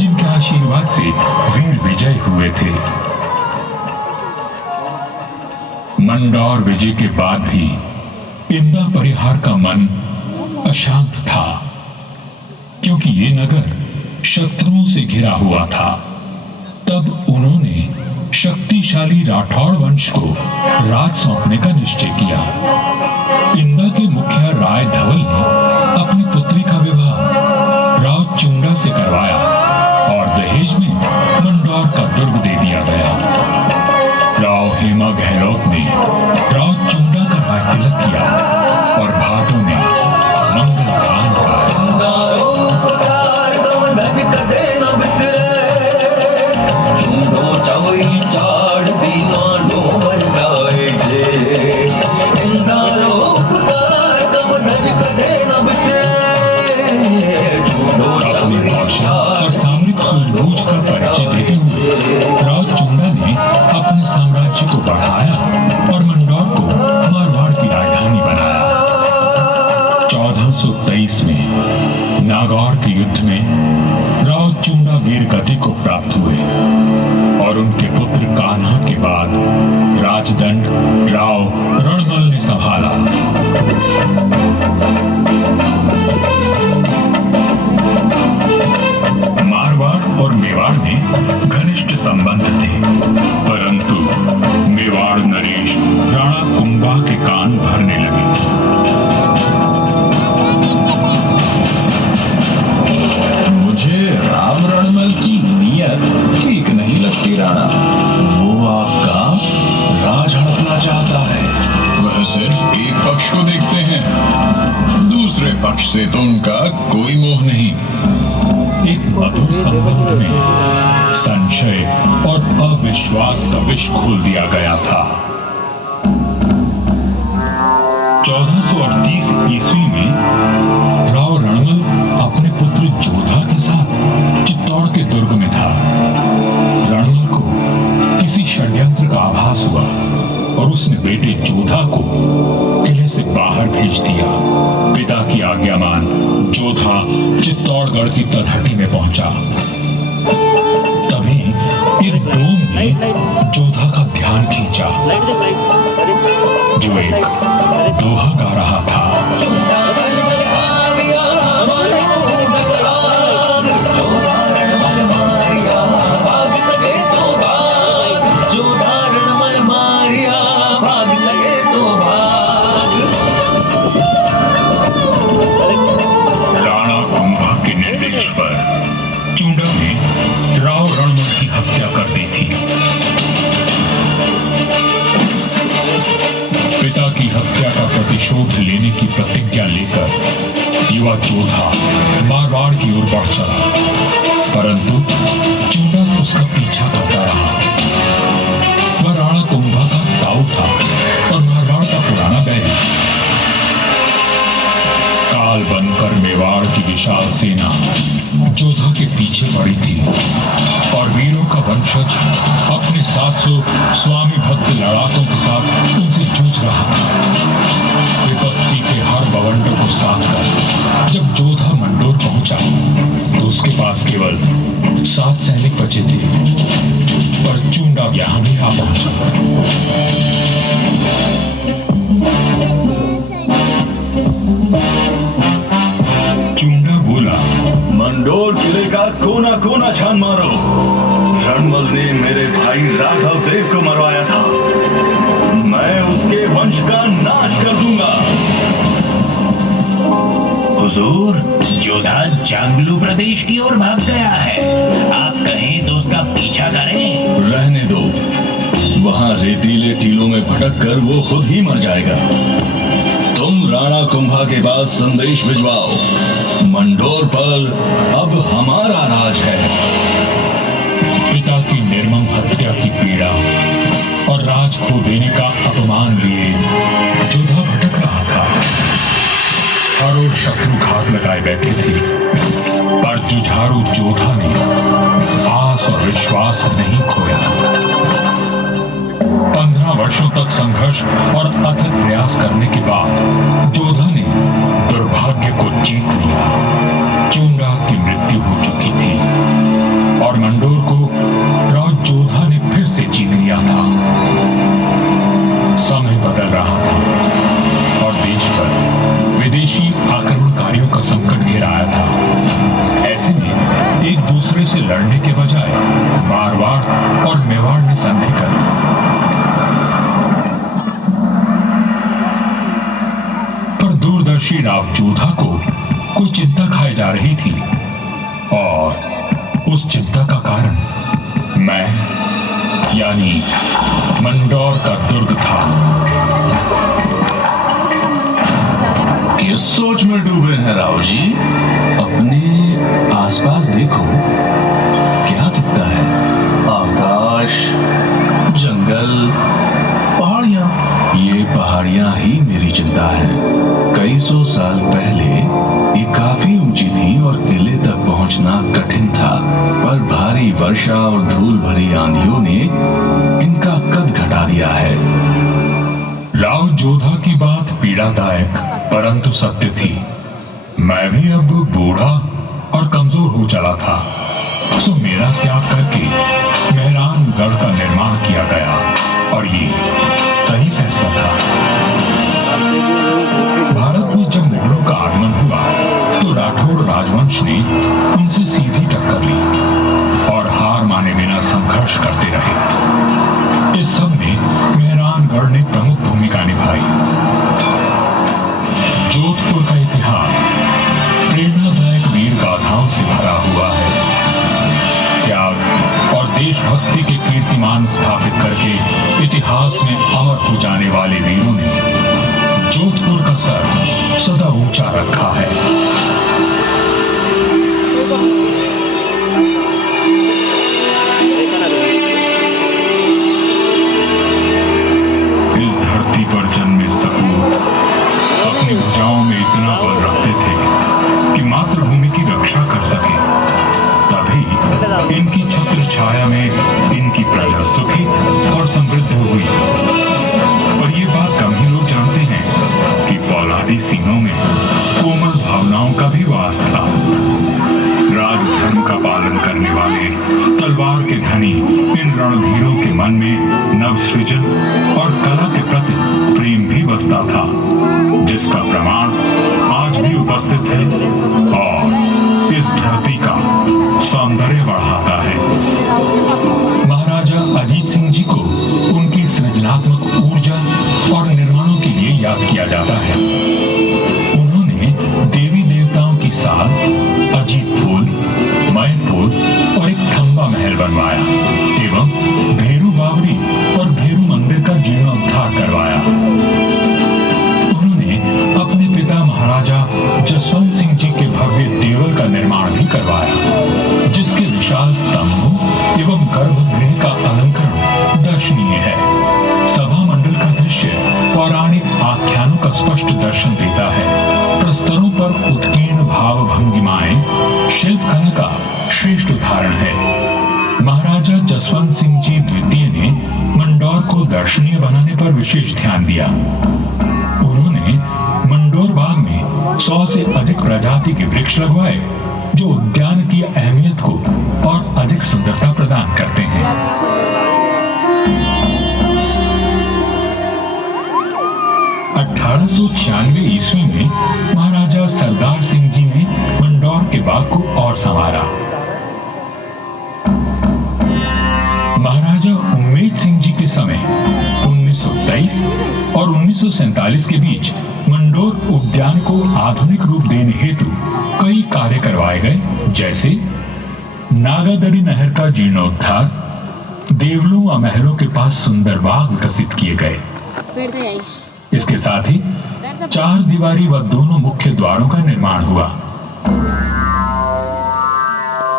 जिनके आशीर्वाद से वीर विजय हुए थे। मंडौर विजय के बाद भी इंदा परिहार का मन अशांत था, क्योंकि ये नगर शत्रुओं से घिरा हुआ था। तब उन्होंने शक्तिशाली राठौड़ वंश को राज सौंपने का निश्चय किया। इंदा के मुखिया राय धवल ने अपनी पुत्री का विवाह राव चुंडा से करवाया और दहेज में मंडौर का दुर्ग दे दिया गया। राव हेमा गहलोत ने राव चुंडा का राय तिलक किया और भाटों ने मंगल गान और सामरिक सूझबूझ का परिचय देते हुए राव चुंडा ने अपने साम्राज्य को बढ़ाया और मंडौर को मारवाड़ की राजधानी बनाया। 1423 में नागौर के युद्ध में राव चुंडा वीर गति को प्राप्त हुए और उनके पुत्र कान्हा के बाद राजदंड राव रणमल ने संभाला। मारवाड़ और मेवाड़ में घनिष्ठ संबंध थे, परंतु मेवाड़ नरेश राणा कुंभा के कान भरने लगे। मुझे राम रणमल की नीयत ठीक नहीं लगती राणा। वो आपका राज हड़पना चाहता है। वह सिर्फ एक पक्ष को देखते हैं, दूसरे पक्ष से तो उनका कोई मोह नहीं। एक मधुर संबंध में संशय और अविश्वास का विष खोल दिया गया था। 1438 ईस्वी में राव रणमल अपने पुत्र जोधा के साथ चित्तौड़ के दुर्ग में था। रणमल को किसी षड्यंत्र का आभास हुआ और उसने बेटे जोधा को किले से बाहर भेज दिया। पिता की आज्ञा मान जोधा चित्तौड़गढ़ की तलहटी में पहुंचा। तभी एक डोम ने जोधा का ध्यान खींचा, जो एक दोहा गा रहा था। प्रतिशोध लेने की प्रतिज्ञा लेकर युवा जोधा मारवाड़ की ओर बढ़ चला, परंतु चुंडा उसका पीछा करता रहा। वह राणा कुंभा का ताऊ था और मारवाड़ का पुराना बैरी। काल बनकर मेवाड़ की विशाल सेना जोधा के पीछे पड़ी थी और वीरों का वंशज अपने 700 स्वामी भक्त लड़ाकों के साथ उनसे जूझ रहा था। विपत्ति के हर बवंडर को साथ कर जब जोधा मंडोर पहुंचा तो उसके पास केवल 7 सैनिक बचे थे, पर चुंडा यहां भी आ पहुंचा। चुंडा बोला, मंडोर किले का कोना कोना छान मारो। रणमल ने मेरे भाई राघव देव को मरवाया था, मैं उसके वंश का नाश कर दूंगा। हुजूर, जोधा जांगलू प्रदेश की ओर भाग गया है। आप कहें तो उसका पीछा करें। रहने दो, वहां रेतीले टीलों में भटक कर वो खुद ही मर जाएगा। तुम राणा कुंभा के पास संदेश भिजवाओ, मंडोर पर अब हमारा राज है। पिता की निर्मम हत्या की पीड़ा और राज खो देने का अपमान लिए जोधा भटक रहा था। हर ओर शत्रु घात लगाए बैठे थे, पर जुझारू जोधा ने आस और विश्वास नहीं खोया। 15 वर्षों तक संघर्ष और अथक प्रयास करने के बाद जोधा ने दुर्भाग्य को जीत लिया। चुंडा की मृत्यु हो चुकी थी। से लड़ने के बजाय मारवाड़ और मेवाड़ में संधि कर ली। पर दूरदर्शी राव जोधा को कोई चिंता खाए जा रही थी और उस चिंता का कारण मैं यानी मंदौर का दुर्ग था। किस सोच में डूबे हैं राव जी? अपने आसपास देखो, क्या दिखता है? आकाश, जंगल, पहाड़ियां। ये पहाड़ियां ही मेरी चिंता है। कई सौ साल पहले ये काफी ऊंची थी और किले तक पहुंचना कठिन था, पर भारी वर्षा और धूल भरी आंधियों ने इनका कद घटा दिया है। राव जोधा की बात पीड़ादायक परंतु सत्य थी। मैं भी अब बूढ़ा और कमजोर हो चला था, सो मेरा त्याग करके मेहरानगढ़ का निर्माण किया गया और ये सही फैसला था। भारत में जब मुगलों का आगमन हुआ तो राठौड़ राजवंश ने उनसे सीधी टक्कर ली और हार माने बिना संघर्ष करते रहे। इस सब में मेहरानगढ़ ने प्रमुख भूमिका निभाई। जोधपुर का इतिहास प्रेरणादायक वीर गाथाओं से भरा हुआ है। त्याग और देशभक्ति के कीर्तिमान स्थापित करके इतिहास में अमर हो जाने वाले वीरों ने जोधपुर का सर सदा ऊंचा रखा है। इस धरती पर जन्मे सपूत अपनी भुजाओं में इतना बल रखते थे कि मातृभूमि की रक्षा कर सके, तभी इनकी छत्र छाया में इनकी प्रजा सुखी और समृद्ध हुई। पर ये बात कम ही लोग जानते हैं कि फौलादी सीनों में कोमल भावनाओं का भी वास था। राजधर्म का पालन करने वाले तलवार के धनी इन रणधीरों के मन में नवसृजन और कला के प्रति प्रेम भी बसता था, जिसका प्रमाण आज भी उपस्थित है और इस धरती का सौंदर्य बढ़ाता है। महाराजा अजीत सिंह जी को उनकी सृजनात्मक ऊर्जा और निर्माणों के लिए याद किया जाता है। उन्होंने देवी देवताओं की साल, अजीत पोल, मय पोल और एक खंबा महल बनवाया एवं भेरू बावड़ी और भेरू मंदिर का जीर्णोद्धार करवाया। उन्होंने अपने पिता महाराजा जसवंत सिंह जी के भव्य देवल का निर्माण भी करवाया, जिसके विशाल स्तंभों एवं गर्भगृह का अलंकरण दर्शनीय है। सभा मंडल का दृश्य पौराणिक आख्यानों का स्पष्ट दर्शन देता है। प्रस्तरों पर उत्कीर्ण भाव भंगिमाएं शिल्पकला का श्रेष्ठ उदाहरण है। महाराजा जसवंत सिंह जी द्वितीय ने मंडौर को दर्शनीय बनाने पर विशेष ध्यान दिया। उन्होंने मंडौर बाग में 100 से अधिक प्रजाति के वृक्ष लगवाए, जो उद्यान की अहमियत को और अधिक सुंदरता प्रदान करते हैं। 1896 ईस्वी में महाराजा सरदार सिंह जी ने मंडौर के बाग को और संवारा। महाराजा उम्मेद सिंह जी के समय 1923 और 1947 के बीच मंडौर उद्यान को आधुनिक रूप देने हेतु कई कार्य करवाए गए, जैसे नागादड़ी नहर का जीर्णोद्धार, देवलों व महलों के पास सुंदर बाग विकसित किए गए। इसके साथ ही 4 दीवारी व दोनों मुख्य द्वारों का निर्माण हुआ।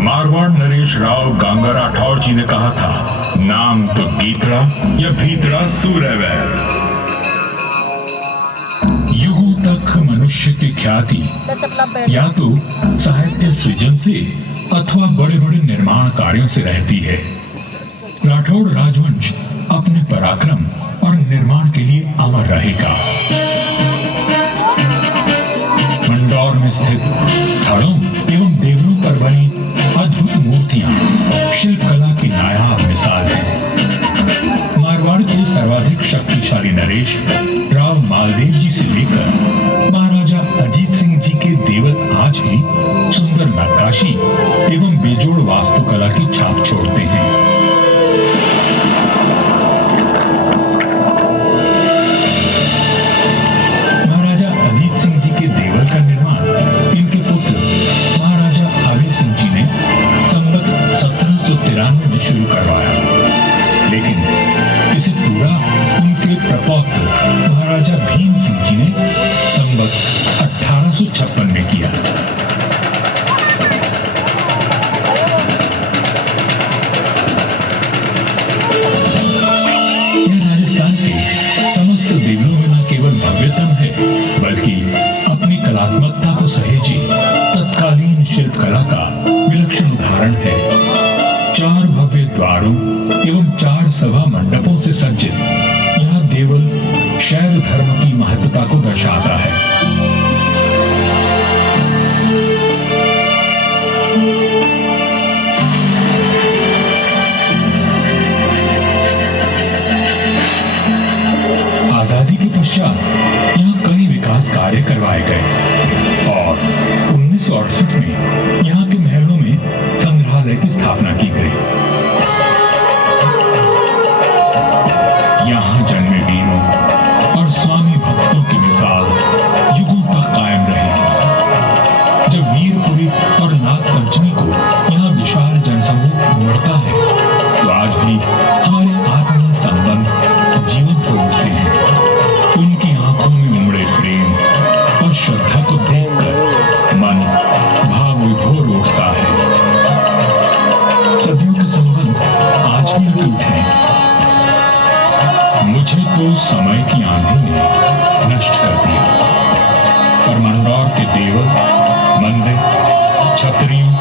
मारवाड़ नरेश राव गंगा राठौर जी ने कहा था, नाम तो गीतड़ा या भीतड़ा सूरवैर। युगों तक मनुष्य की ख्याति या तो साहित्य सृजन से अथवा बड़े बड़े निर्माण कार्यों से रहती है। राठौड़ राजवंश अपने पराक्रम और निर्माण के लिए अमर रहेगा। मंडौर में स्थित थड़ों एवं देवलों पर बनी अद्भुत मूर्तियां शिल्पकला की नायाब मिसाल है। मारवाड़ के सर्वाधिक शक्तिशाली नरेश राव मालदेव जी से लेकर महाराजा अजीत सिंह जी के देवल आज भी सुंदर नक्काशी एवं बेजोड़ वास्तुकला की छाप छोड़ते हैं। महाराजा अजीत सिंह जी के देवल का निर्माण इनके पुत्र महाराजा आगे सिंह जी ने संवत 1793 में शुरू करवाया, लेकिन इसे पूरा उनके प्रपौत्र महाराजा भीम सिंह जी ने संवत 1856 में किया। यह राजस्थान के समस्त देवलों में न केवल भव्यतम है, बल्कि अपनी कलात्मकता को सहेजे तत्कालीन शिल्पकला का विलक्षण उदाहरण है। 4 भव्य द्वारों एवं 4 सभा मंडपों से सज्जित यह देवल शैव धर्म की महत्ता को दर्शाता है। आजादी के पश्चात यहाँ कई विकास कार्य करवाए गए और 1968 में यहाँ के महलों में संग्रहालय की स्थापना की गई। यहाँ जन्मे वीरों और स्वामी भक्तों की मिसाल युगों तक कायम रहेगी। जब वीरपुरी और नागपंचमी को यहाँ विशाल जनसमूह उमड़ता है, तो आज भी हमारे आत्मीय संबंध जीवंत हो उठते हैं। उनकी आंखों में उमड़े प्रेम और श्रद्धा को देखकर मन भाव विभोर उठता है। सदियों के संबंध आज भी अटूट हैं। मुझे तो समय की आंधी ने नष्ट कर दिया, पर मंदौर के देवल, मंदिर, छतरियों